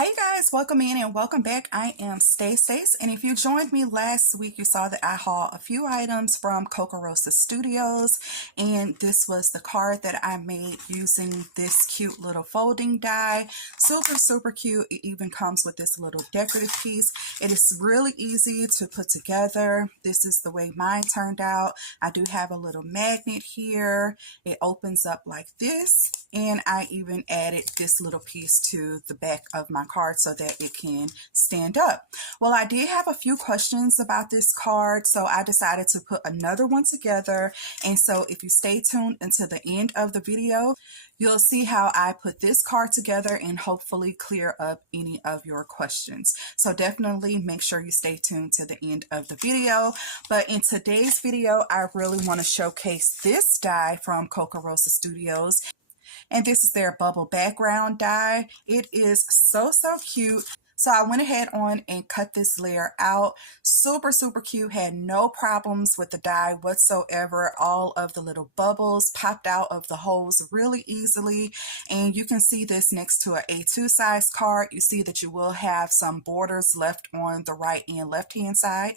Hi you guys, welcome in and welcome back. I am STACE25, and if you joined me last week, you saw that I hauled a few items from Coca-Rosa Studios, and this was the card that I made using this cute little folding die. Super cute. It even comes with this little decorative piece. It is really easy to put together. This is the way mine turned out. I do have a little magnet here. It opens up like this, and I even added this little piece to the back of my card so that it can stand up. Well, I did have a few questions about this card, so I decided to put another one together. And so if you stay tuned until the end of the video, you'll see how I put this card together and hopefully clear up any of your questions. So definitely make sure you stay tuned to the end of the video. But in today's video, I really want to showcase this die from Coca-Rosa Studios. And this is their bubble background die. It is so cute. So I went ahead on and cut this layer out. Super cute. Had no problems with the die whatsoever. All of the little bubbles popped out of the holes really easily. And you can see this next to an A2 size card. You see that you will have some borders left on the right and left hand side,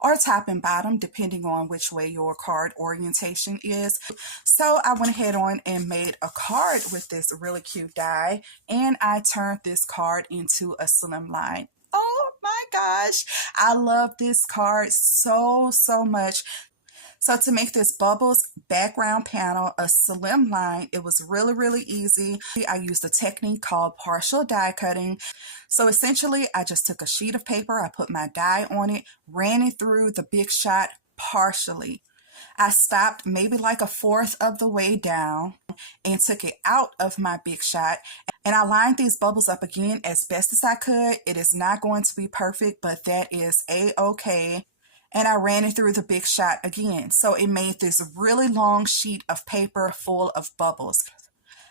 or top and bottom, depending on which way your card orientation is. So I went ahead on and made a card with this really cute die, and I turned this card into a Slimline. Oh my gosh, I love this card so much. So to make this bubbles background panel a Slimline, it was really easy. I used a technique called partial die cutting. So essentially, I just took a sheet of paper, I put my die on it, ran it through the Big Shot partially. I stopped maybe like a fourth of the way down and took it out of my Big Shot, and I lined these bubbles up again as best as I could. It is not going to be perfect, but that is a-okay. And I ran it through the Big Shot again. So it made this really long sheet of paper full of bubbles.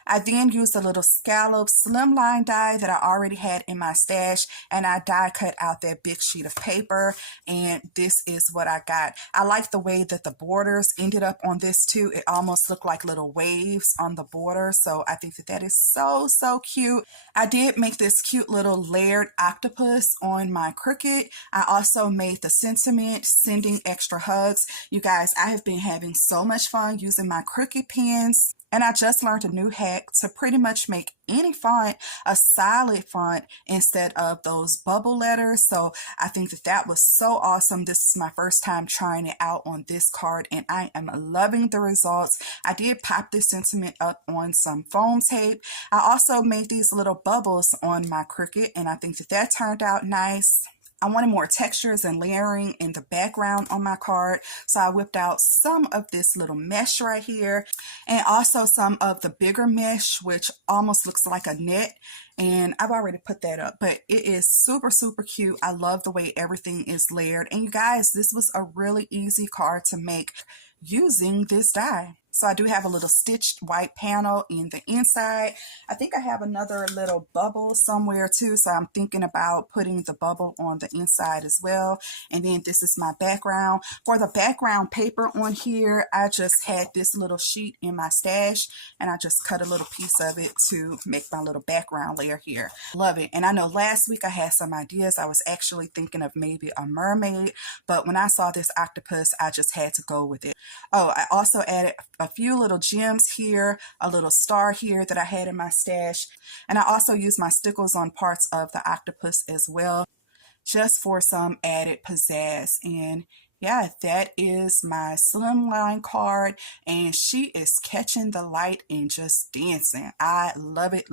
I then used a little scallop Slimline die that I already had in my stash, and I die cut out that big sheet of paper, and this is what I got. I like the way that the borders ended up on this too. It almost looked like little waves on the border, so I think that that is so cute. I did make this cute little layered octopus on my Cricut. I also made the sentiment, sending extra hugs. You guys, I have been having so much fun using my Cricut pens. And I just learned a new hack to pretty much make any font a solid font instead of those bubble letters. So I think that that was so awesome. This is my first time trying it out on this card, and I am loving the results. I did pop this sentiment up on some foam tape. I also made these little bubbles on my Cricut, and I think that that turned out nice. I wanted more textures and layering in the background on my card, so I whipped out some of this little mesh right here, and also some of the bigger mesh, which almost looks like a net, and I've already put that up, but it is super cute. I love the way everything is layered, and you guys, this was a really easy card to make using this die. So I do have a little stitched white panel in the inside. I think I have another little bubble somewhere too, so I'm thinking about putting the bubble on the inside as well. And then this is my background. For the background paper on here, I just had this little sheet in my stash, and I just cut a little piece of it to make my little background layer here. Love it. And I know last week I had some ideas. I was actually thinking of maybe a mermaid, but when I saw this octopus, I just had to go with it. Oh, I also added a few little gems here, a little star here that I had in my stash, and I also used my stickles on parts of the octopus as well, just for some added pizzazz. And yeah, that is my Slimline card, and she is catching the light and just dancing. I love it.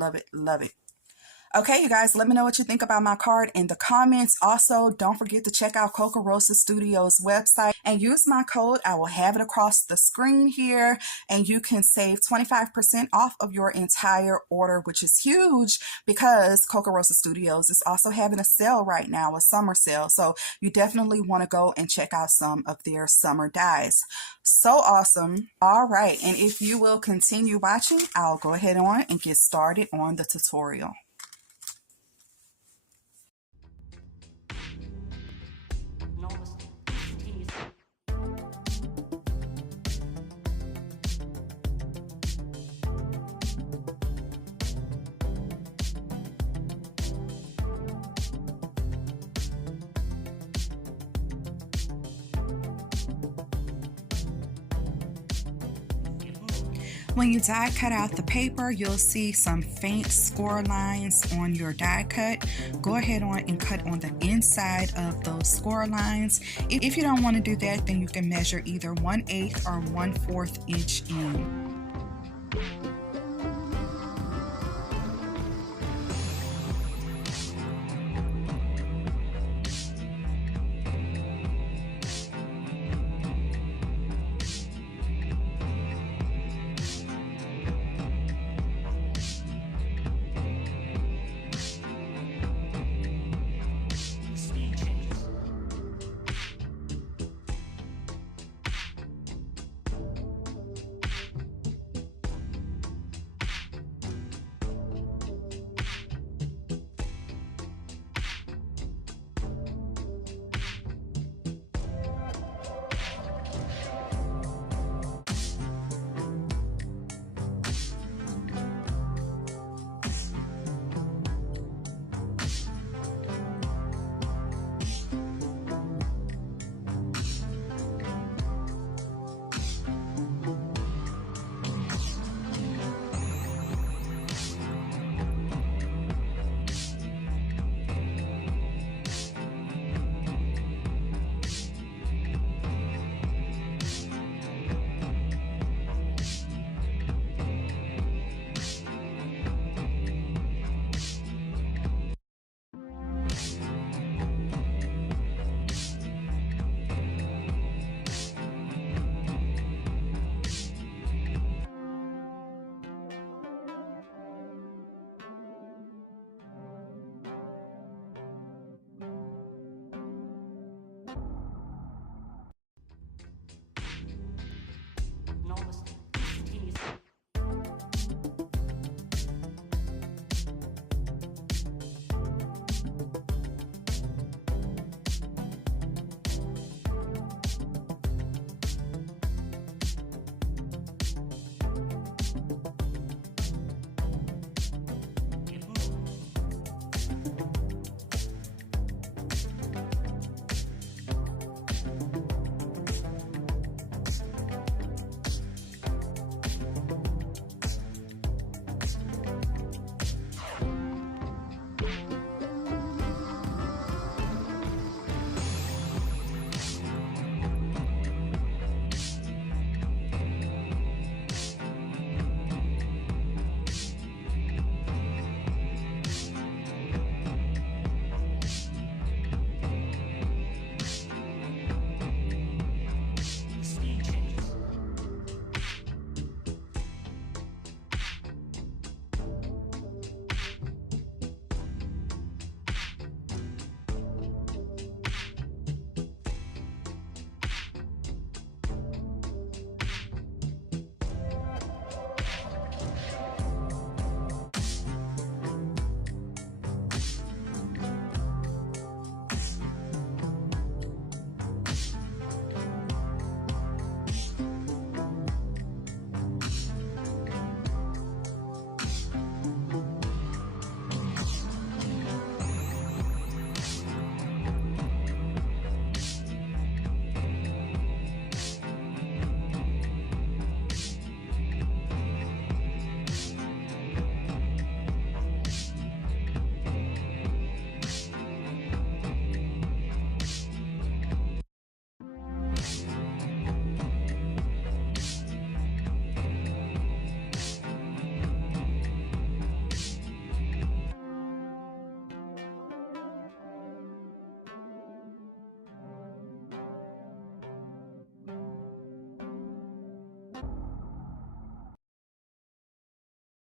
Okay, you guys, let me know what you think about my card in the comments. Also, don't forget to check out Coca-Rosa Studios website and use my code. I will have it across the screen here, and you can save 25% off of your entire order, which is huge because Coca-Rosa Studios is also having a sale right now, a summer sale. So you definitely want to go and check out some of their summer dies. So awesome. All right, and if you will continue watching, I'll go ahead on and get started on the tutorial. When you die cut out the paper, you'll see some faint score lines on your die cut. Go ahead on and cut on the inside of those score lines. If you don't want to do that, then you can measure either 1/8 or 1/4 inch in.